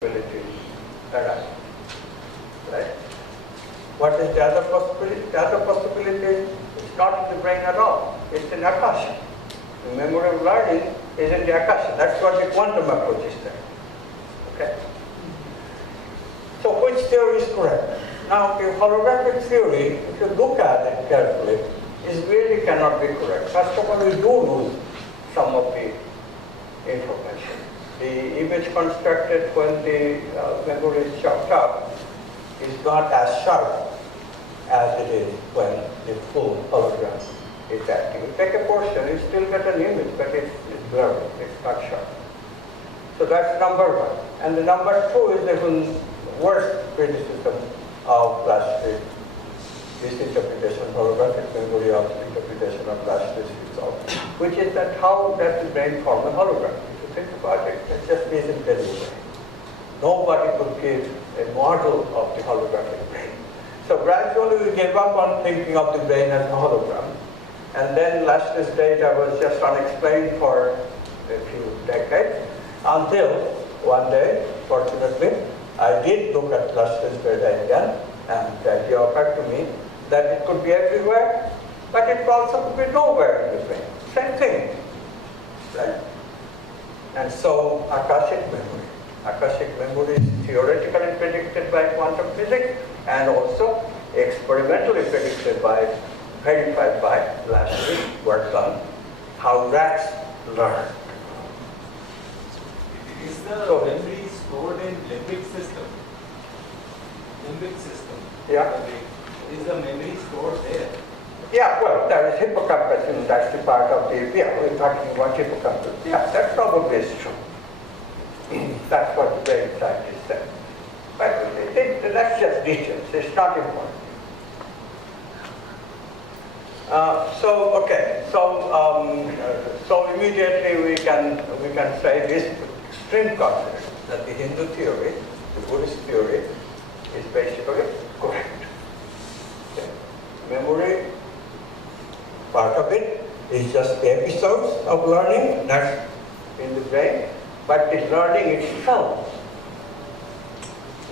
possibilities arise. Right? What is the other possibility? The other possibility is not in the brain at all. It's in Akasha. The memory of learning is in the Akasha. That's what the quantum approach is saying. Okay? So which theory is correct? Now, the holographic theory, if you look at it carefully, is really cannot be correct. First of all, we do lose some of the information. The image constructed when the memory is chopped up is not as sharp as it is when the full hologram is active. You take a portion, you still get an image, but it's blurry, it's not sharp. So that's number one. And the number two is the worst criticism of Lash's misinterpretation, holographic memory of interpretation of Lash's result, which is that how does the brain form a hologram? If you think about it, it just isn't delivery. Nobody could give a model of the holographic brain. So gradually we gave up on thinking of the brain as a hologram. And then Lash's data was just unexplained for a few decades until one day, fortunately, I did look at Lash's data again, and the idea occurred to me that it could be everywhere, but it also could be nowhere in the brain. Same thing. Right? And so Akashic memory. Akashic memory is theoretically predicted by quantum physics and also experimentally predicted by, verified by Lash's work on how rats learn. Is the memory stored in limbic system? Limbic system. Yeah. Is the memory stored there? Yeah, well, there is hippocampus, and that's the part of the, yeah, we're talking about hippocampus. Yeah, that probably is true. That's what the brain scientists say. But that's just details, it's not important. So immediately we can say this extreme confidence that the Hindu theory, the Buddhist theory, is basically correct. Okay. Memory, part of it is just episodes of learning, that's in the brain, but the learning itself,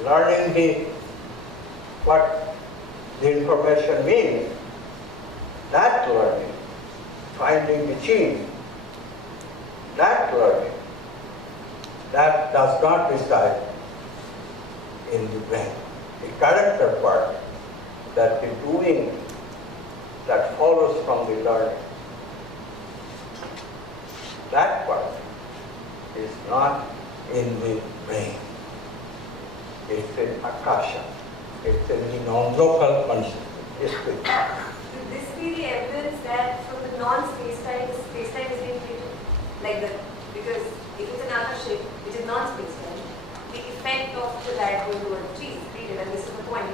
learning what the information means, that learning, finding the gene, that learning, that does not reside in the brain. The character part, that the doing that follows from the learning, that part is not in the brain. It's in Akasha. It's in the non-local consciousness. Would this be the evidence that from the non-space-time, space-time is being treated like that? Because if it's an Akashic, which is non-space-time, the effect of the diet going toward the tree is treated, and this is the point,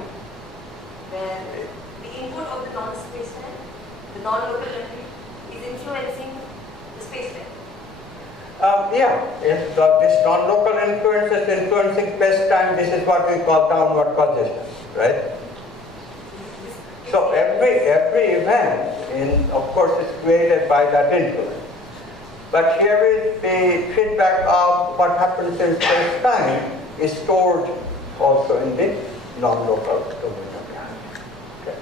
where the input of the non-space-time, the non-local memory, is influencing the space-time. If this non-local influence is influencing space-time, this is what we call downward consciousness, right? So every event, of course, is created by that influence. But here is the feedback of what happens in space-time is stored also in the non-local domain of reality. Okay.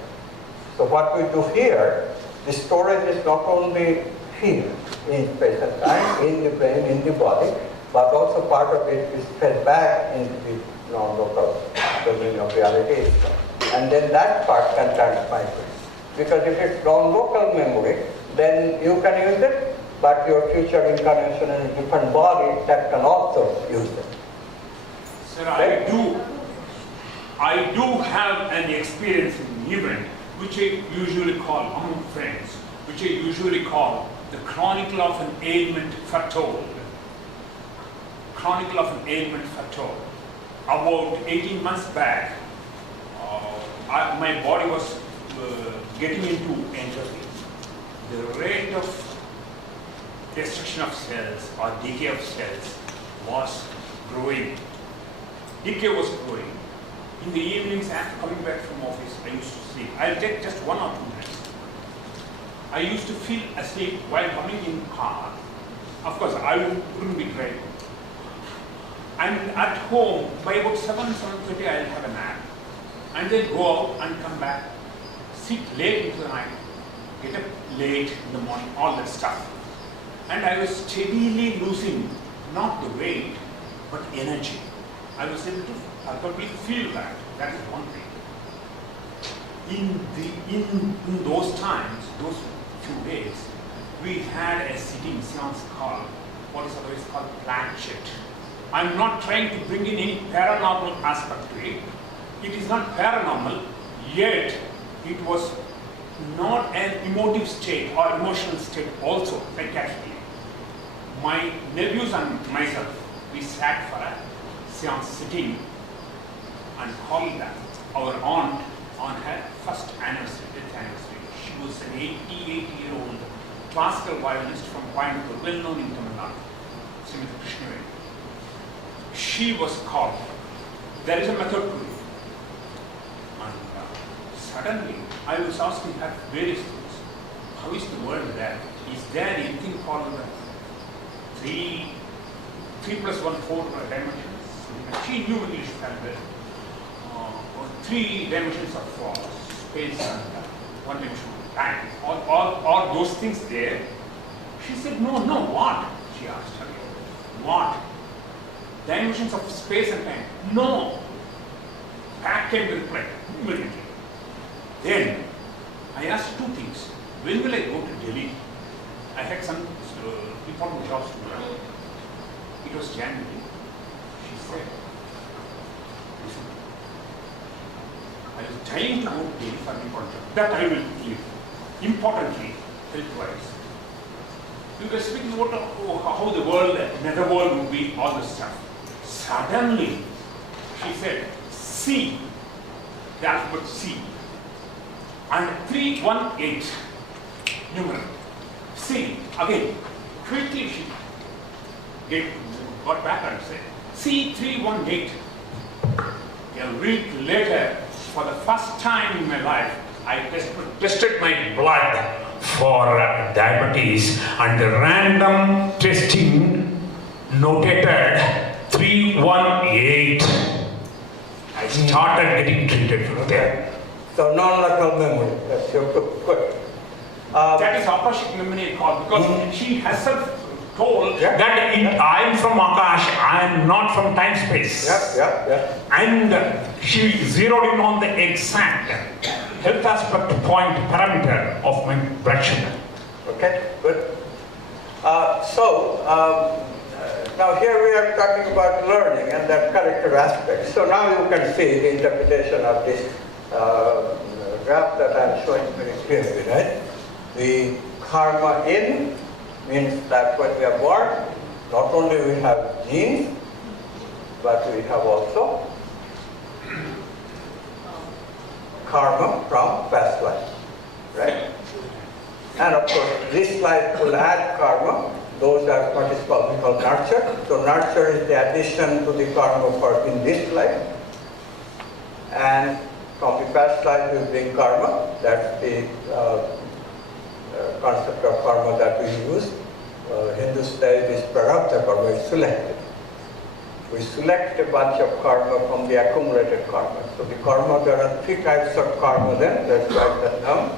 So what we do here, the storage is not only here in space and time, in the brain, in the body, but also part of it is fed back into the non-local domain of reality itself. And then that part can transmigrate. Because if it's non-local memory, then you can use it, but your future incarnation in a different body that can also use it. Sir, I do have an experience in event which I usually call, among friends, which I usually call the chronicle of an ailment foretold. Chronicle of an ailment foretold. About 18 months back, my body was getting into entropy. The rate of destruction of cells or decay of cells was growing. Decay was growing. In the evenings after coming back from office, I used to sleep. I'll take just 1 or 2 minutes. I used to feel asleep while coming in car. Of course, I wouldn't be driving. I'm at home, by about 7:30 I'll have a nap. And then go out and come back, sit late into the night, get up late in the morning, all that stuff. And I was steadily losing, not the weight, but energy. I was able to palpably feel that. That is one thing. In those times, those few days, we had a sitting seance called, what is otherwise called planchette. I'm not trying to bring in any paranormal aspect to it. It is not paranormal, yet it was not an emotive state or emotional state also, psychiatrically. My nephews and myself, we sat for a seance sitting and called that our aunt on her first anniversary, death anniversary. She was an 88-year-old classical violinist from Coimbatore, well known in Tamil Nadu, Srimati Krishnavedi. She was called. There is a method to it. And suddenly, I was asking her various things. How is the world there? Is there anything called 3 plus 1, 4 dimensions? She knew English very well. 3 dimensions of space and 1 dimension of time. All those things there. She said, no, what? She asked her. What? Dimensions of space and time. No. Back came the reply immediately. Then I asked 2 things. When will I go to Delhi? I had some important jobs to do. It was January. She said, listen, I was trying to go to Delhi for an important job. That I will leave. Importantly, health-wise. We were speaking about how the world, netherworld would be, all this stuff. Suddenly, she said, C, the alphabet C, and 318 numeral. C, again, quickly she got back and said, C318. A week later, for the first time in my life, I tested my blood for diabetes, and the random testing notated 318. I started getting treated from there. So non-local memory, that's your good. That is Akashic memory called, because she herself told Yeah. that I am from Akash, I am not from time space. Yeah. And she zeroed in on the exact health aspect point parameter of my blood sugar. Okay, good. Now here we are talking about learning and that character aspect. So now you can see the interpretation of this graph that I'm showing very clearly, right? The karma in means that when we are born, not only we have genes, but we have also karma from past life, right? And of course, this life will add karma. Those are what is called nurture. So nurture is the addition to the karma for in this life. And from the past life we bring karma. That's the concept of karma that we use. Hindus say this prarabdha karma is selected. We select a bunch of karma from the accumulated karma. So the karma, there are 3 types of karma then. Let's write that down.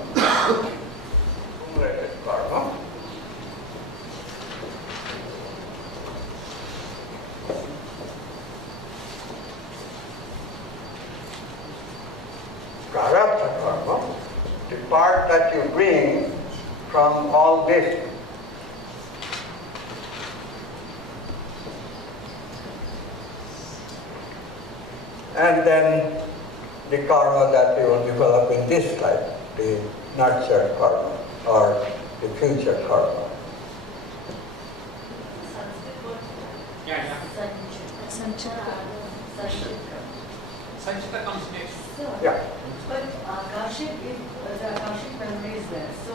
Accumulated karma. Prarabdha karma, the part that you bring from all this. And then the karma that you will develop in this life, the nurture karma or the future karma. Sanchita comes next. Yeah. But Akashic, if the Akashic memory is there, so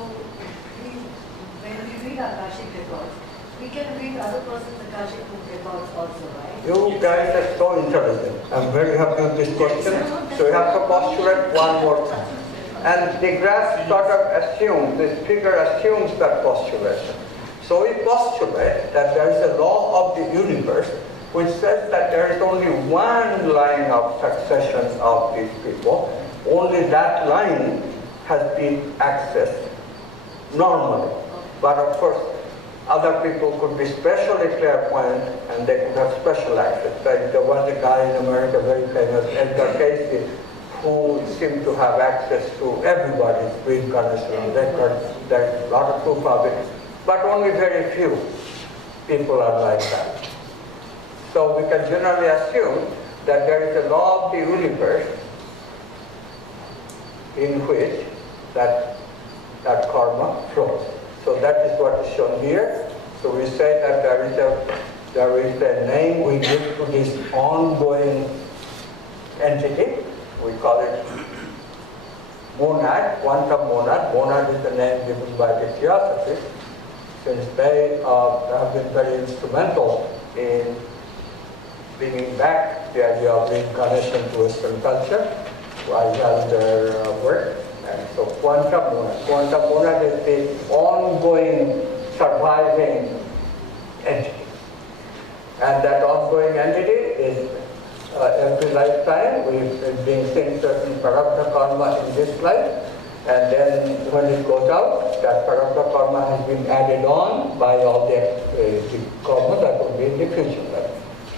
when we read Akashic records, we can read other person's Akashic records also, right? You guys are so intelligent. I'm very happy with this question. So you have to postulate one more time. And the graph sort of assumes, this figure assumes that postulation. So we postulate that there is a law of the universe which says that there is only one line of succession of these people. Only that line has been accessed normally. But of course, other people could be specially clairvoyant and they could have special access. Like there was a guy in America, very famous, Edgar Casey, who seemed to have access to everybody's reincarnation record. There's a lot of proof of it, but only very few people are like that. So we can generally assume that there is a law of the universe in which that karma flows. So that is what is shown here. So we say that there is a name we give to this ongoing entity. We call it monad, quantum monad. Monad is the name given by the Theosophists, since they have been very instrumental in bringing back the idea of reincarnation to Western culture. I have their work. And so quantum monad is the ongoing surviving entity. And that ongoing entity is every lifetime we've been seeing certain prarabdha karma in this life, and then when it goes out, that prarabdha karma has been added on by all the karma that will be in the future life.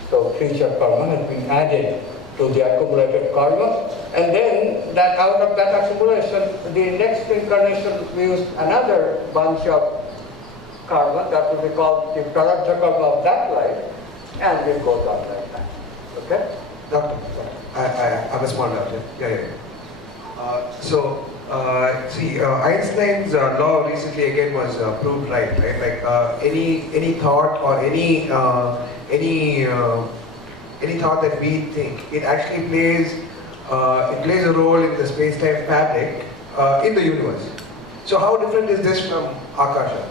So future karma has been added to the accumulated karma, and then that out of that accumulation, the next incarnation we use another bunch of karma that will be called the prarabdha karma of that life, and it goes on like that. Okay? Doctor, I'm a small doctor. Yeah. See, Einstein's law recently again was proved right? Like any thought or any thought that we think, it actually plays a role in the space-time fabric in the universe. So how different is this from Akasha?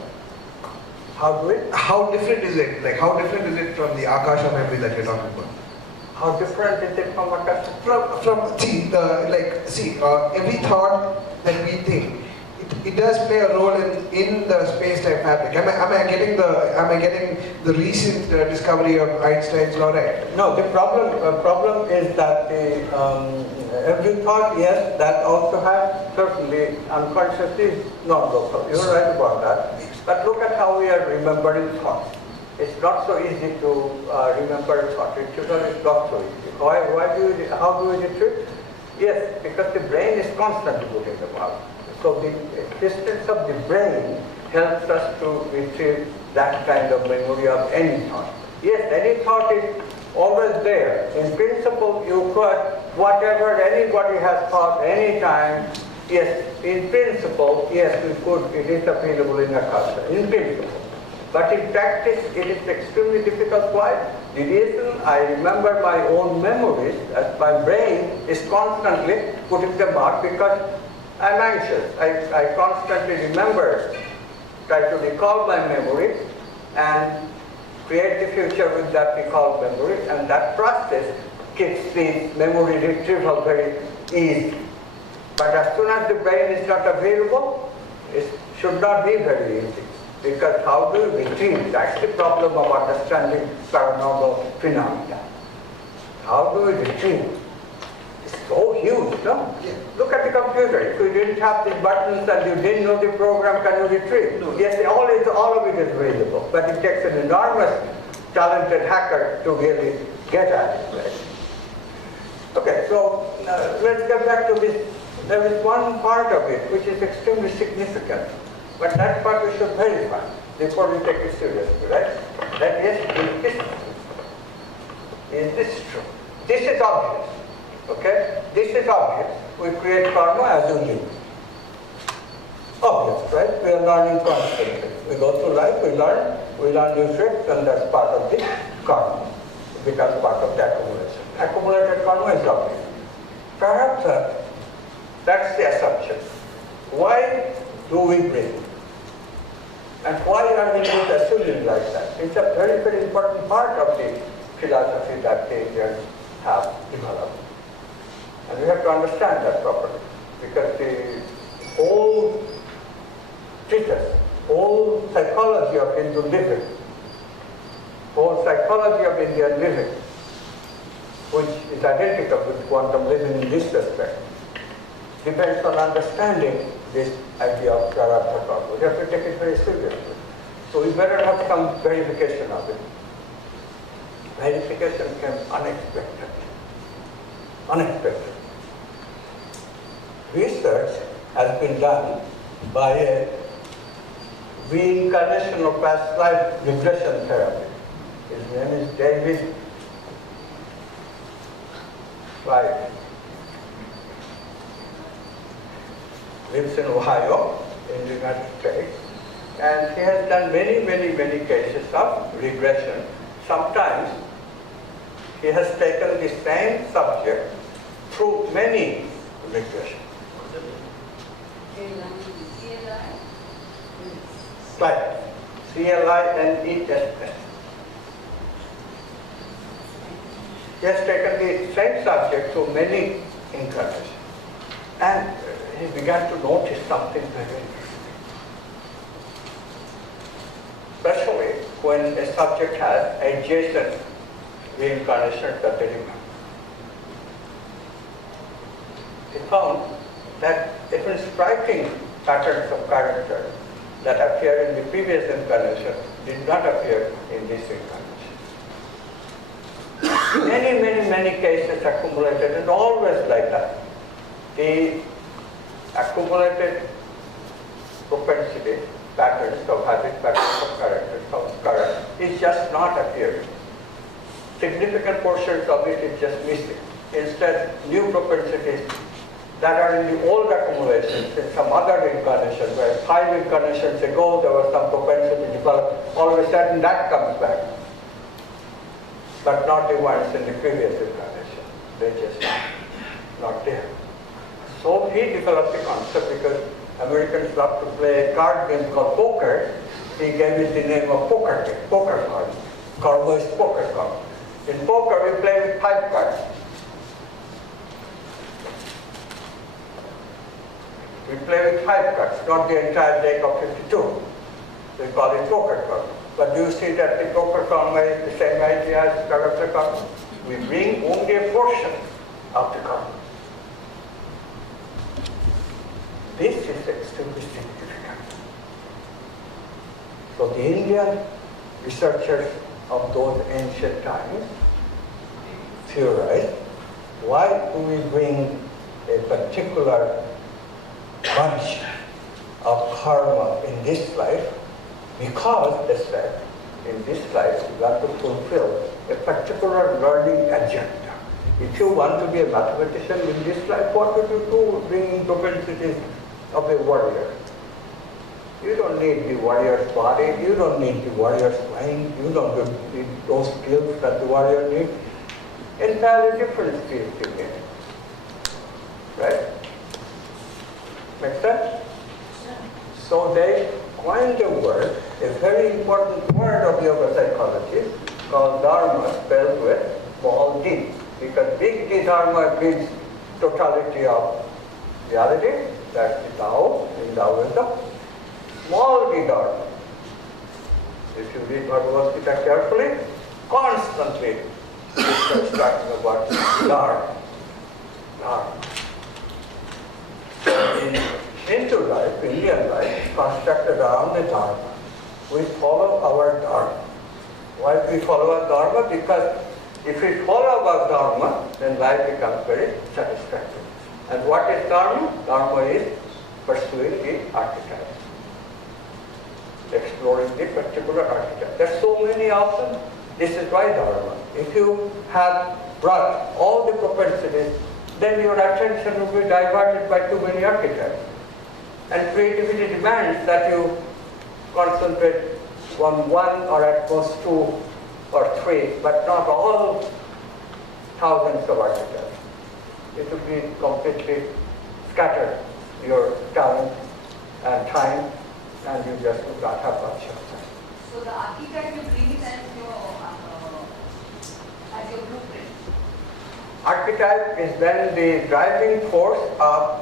How different is it? Like how different is it from the Akasha memory that you're talking about? How different is it from Akasha? Every thought that we think, it does play a role in the space-time fabric. Am I getting the recent discovery of Einstein's law right? No, the problem is that every thought, yes, that also has certainly unconsciously non-local. You're right about that. But look at how we are remembering thoughts. It's not so easy to remember a thought. Retrieval is not so easy. How do we retrieve? Yes, because the brain is constantly moving about. So the existence of the brain helps us to retrieve that kind of memory of any thought. Yes, any thought is always there. In principle, you could, whatever anybody has thought anytime, yes, in principle, yes, we could, it is available in Akasha, in principle. But in practice, it is extremely difficult. Why? The reason I remember my own memories, as my brain is constantly putting them out because I'm anxious. I constantly remember, try to recall my memory and create the future with that recalled memory, and that process keeps the memory retrieval very easy. But as soon as the brain is not available, it should not be very easy. Because how do you retrieve? That's the problem of understanding paranormal phenomena. How do we retrieve? It's so huge, no? Yeah. Look at the computer. If you didn't have these buttons and you didn't know the program, can you retrieve? No. Yes, all of it is available. But it takes an enormous, talented hacker to really get at it. Right? Okay, so let's get back to this. There is one part of it which is extremely significant. But that part we should verify before we take it seriously, right? That is this true? This is obvious, okay? This is obvious. We create karma as we live. Obvious, right? We are learning constantly. We go through life, we learn new tricks, and that's part of the karma. It becomes part of the accumulation. Accumulated karma is obvious. Perhaps that's the assumption. Why do we breathe? And why are we not assuming like that? It's a very, very important part of the philosophy that they have developed. And we have to understand that properly. Because the whole treatise, whole psychology of Hindu living, whole psychology of Indian living, which is identical with quantum living in this respect, depends on understanding this idea of prarabdha karma. We have to take it very seriously. So we better have some verification of it. Verification came unexpected. Unexpected. Research has been done by a reincarnation of past life regression therapy. His name is David White. Lives in Ohio, in the United States, and he has done many cases of regression. Sometimes he has taken the same subject through many regressions. Right. CLINESS. He has taken the same subject through many incarnations. And he began to notice something very interesting. Especially when a subject has adjacent reincarnations that they remember. He found that even striking patterns of character that appear in the previous incarnation did not appear in this incarnation. Many cases accumulated, and always like that. The accumulated propensity, patterns of habit, patterns of character, samskara, is just not appearing. Significant portions of it is just missing. Instead, new propensities that are in the old accumulations in some other incarnation, where 5 incarnations ago there was some propensity developed, all of a sudden that comes back. But not the ones in the previous incarnation. They're just not there. So he developed the concept because Americans love to play a card game called poker. He gave it the name of poker game, poker card. Karma is poker card. In poker we play with 5 cards. We play with 5 cards, not the entire deck of 52. We call it poker card. But do you see that the poker karma is the same idea as character karma? We bring only a portion of the karma. This is extremely significant. So the Indian researchers of those ancient times theorized, why do we bring a particular bunch of karma in this life? Because, they said, in this life you have to fulfill a particular learning agenda. If you want to be a mathematician in this life, what would you do bringing propensities of a warrior? You don't need the warrior's body, you don't need the warrior's mind, you don't need those skills that the warrior needs. Entirely different skills you need. Right? Make sense? So they coined a word, a very important word of yoga psychology, called dharma, spelled with small d. Because big D dharma means totality of reality, that's the Tao in Taoism. Small d dharma, if you read Bhagavad Gita carefully, constantly it's talking about dharma. Dharma. In Hindu life, Indian life, is constructed around the dharma. We follow our dharma. Why do we follow our dharma? Because if we follow our dharma, then life becomes very satisfactory. And what is dharma? Dharma is pursuing the archetype, exploring the particular archetype. There are so many of them. This is why dharma. If you have brought all the propensities, then your attention will be diverted by too many archetypes. And creativity demands that you concentrate on 1 or at most 2 or 3, but not all thousands of archetypes. It will be completely scattered, your talent and time, and you just do not have much of time. So the archetype you bring it as your blueprint. Archetype is then the driving force of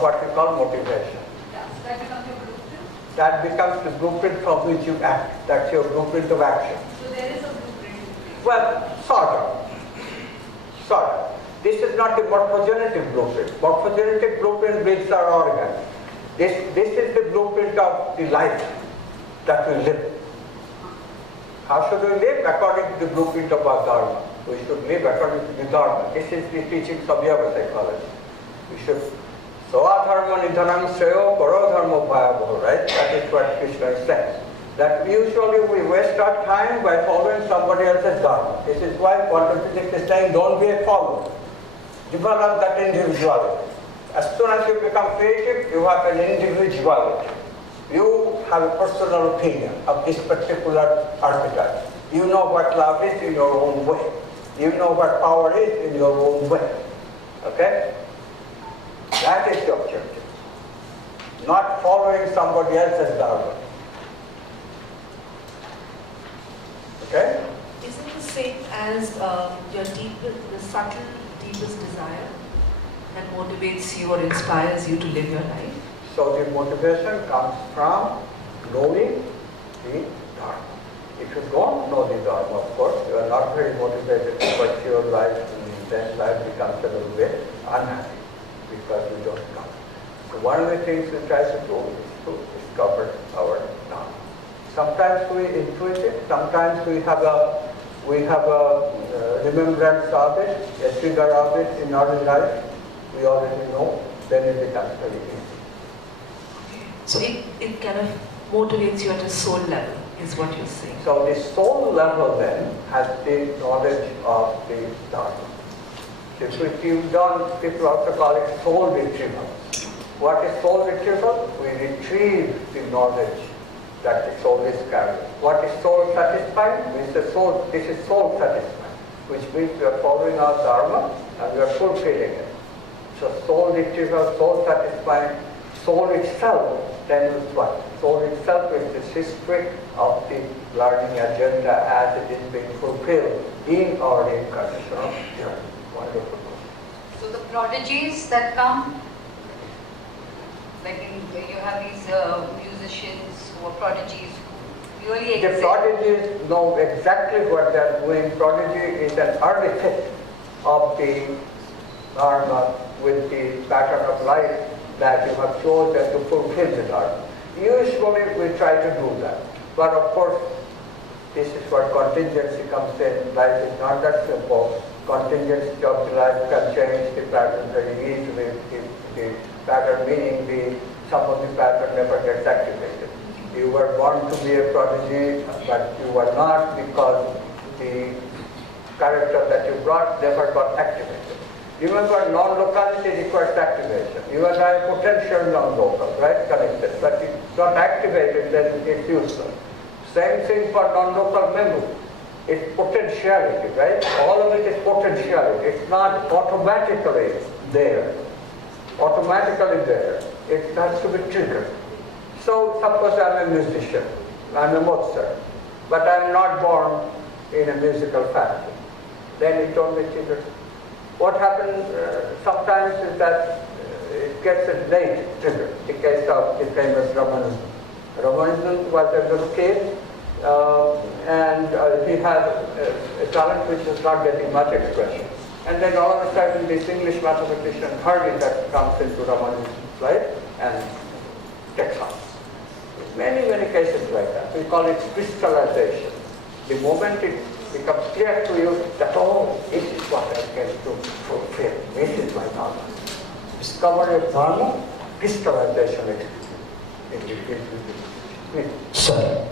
what we call motivation. Yeah, so that becomes your blueprint. That becomes the blueprint from which you act. That's your blueprint of action. So there is a Well, sort of. Sort of. This is not the morphogenetic blueprint. Morphogenetic blueprint builds our organ. This is the blueprint of the life that we live. How should we live? According to the blueprint of our dharma. We should live according to the dharma. This is the teachings of yoga psychology. We should Soa dharma nidhanam sreyo paro dharma bhayavoho, right? That is what Krishna is saying. That usually we waste our time by following somebody else's dharma. This is why quantum physics is saying don't be a follower. Develop that individuality. As soon as you become creative, you have an individuality. You have a personal opinion of this particular archetype. You know what love is in your own way. You know what power is in your own way. Okay? That is the objective. Not following somebody else's dharma. Okay? Is it the same as your the subtle, deepest desire that motivates you or inspires you to live your life? So the motivation comes from knowing the dharma. If you don't know the dharma, of course, you are not very motivated to pursue your life, and then life becomes a little bit unhappy because you don't know. So one of the things we try to do is to discover our dharma. Sometimes we intuit it, sometimes we have a remembrance of it, a trigger of it in our life. We already know, then it becomes very easy. So it kind of motivates you at a soul level, is what you're saying. So the soul level then has the knowledge of the dharma. If you've done, people also call it soul retrieval. What is soul retrieval? We retrieve the knowledge that the soul is carrying. What is soul satisfying? This is soul satisfying, which means we are following our dharma and we are fulfilling it. So soul retrieval, soul satisfying, soul itself then is what? Soul itself is the history of the learning agenda as it is being fulfilled in our incarnational journey. Wonderful. So the prodigies that come, like you have these musicians who are prodigies who really The exist. prodigies know exactly what they are doing. Prodigy is an artifact of the dharma with the pattern of life that you have chosen to fulfill the dharma. Usually we try to do that. But of course, this is where contingency comes in. Life is not that simple. Contingency of the life can change the pattern very easily. The pattern meaning some of the pattern never gets activated. You were born to be a prodigy, but you were not because the character that you brought never got activated. Remember, non-locality requires activation. You and I are potential non-local, right? Connected. But if it's not activated, then it's useless. Same thing for non-local memory. It's potentiality, right? All of it is potentiality. It's not automatically there. Automatically there. It has to be triggered. So suppose I'm a musician. I'm a Mozart. But I'm not born in a musical family. Then it only triggers. What happens sometimes is that it gets a late trigger. The case of the famous Ramanujan. Ramanujan was a little kid and he had a talent which was not getting much expression. And then all of a sudden this English mathematician heard it that comes into Ramanujan's life and takes off. Many, many cases like that. We call it crystallization. The moment it becomes clear to you that, oh, this is what I can do fulfill. This is my dharma. Discovery of dharma, crystallization experience. Sir,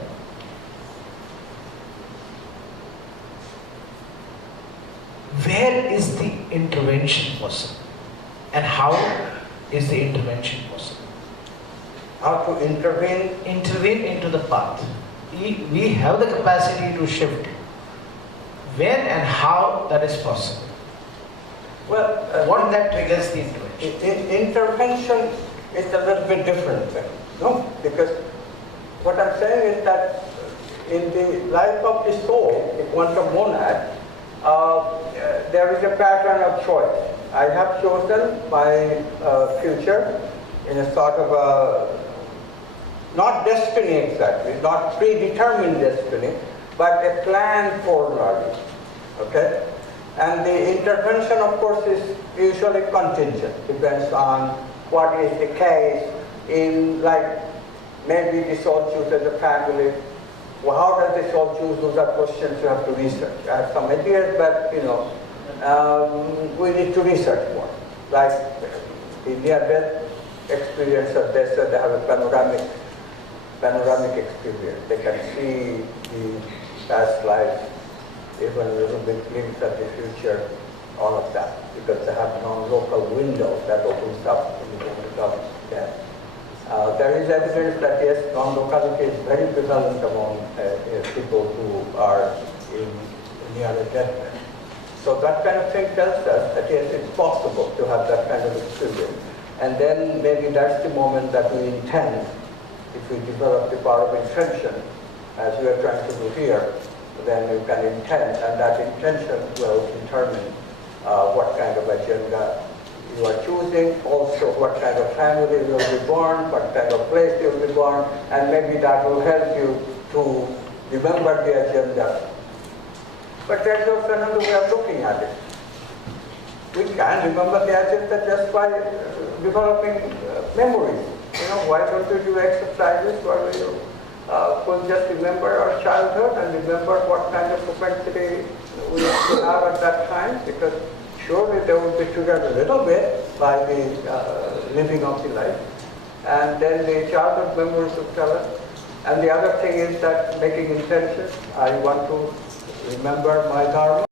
where is the intervention possible? And how is the intervention possible? How to intervene? Intervene into the path. We have the capacity to shift. When and how that is possible? Well, What that triggers the intervention? Intervention is a little bit different thing, no? Because what I'm saying is that in the life of the soul, the quantum monad, there is a pattern of choice. I have chosen my future in a sort of a, not destiny exactly, not predetermined destiny, but a plan for learning. Okay? And the intervention, of course, is usually contingent, depends on what is the case in, like, maybe the soul chooses a family. Well, how does the soul choose? Those are questions you have to research. I have some ideas, but, you know, we need to research more. Like the near-death experience of this, they have a panoramic experience. They can see the past lives, even a little bit glimpse of the future, all of that, because they have non-local window that opens up in the moment of death. There is evidence that yes, non-locality is very prevalent among people who are in near death. So that kind of thing tells us that yes, it's possible to have that kind of experience. And then maybe that's the moment that we intend, if we develop the power of intention, as we are trying to do here, then you can intend, and that intention will determine what kind of agenda you are choosing, also what kind of family you will be born, what kind of place you will be born, and maybe that will help you to remember the agenda. But there's also another way of looking at it. We can remember the agenda just by developing memories. You know, why don't we do exercises where we could just remember our childhood and remember what kind of propensity we used to have at that time, because surely they will be triggered a little bit by the living of the life. And then the childhood memories will tell us. And the other thing is that making intentions. I want to remember my dharma.